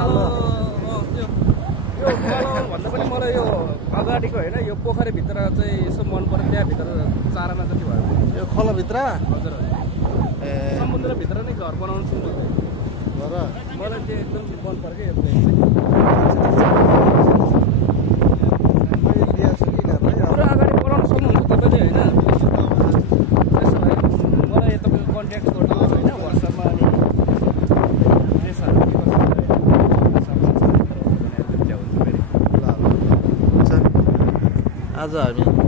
यो भन्दा पनि मलाई यो अगाडिको होइन यो पोखरीभित्र चाहिँ यसो मन पर्यो त्यहाँभित्र चाराना जति भयो यो खोलाभित्र हजुर समुद्रभित्र नै घर बनाउनु छु मलाई चाहिँ एकदम मन पर्छ यो प्लेस पुरा अगाडि बनाउनु सक्नुहुन्छ तपाईँले होइन त्यसो भए मलाई तपाईँको कन्ट्याक्ट गर्नुहोस् होइन वाट्सएपमा अनि आज हामी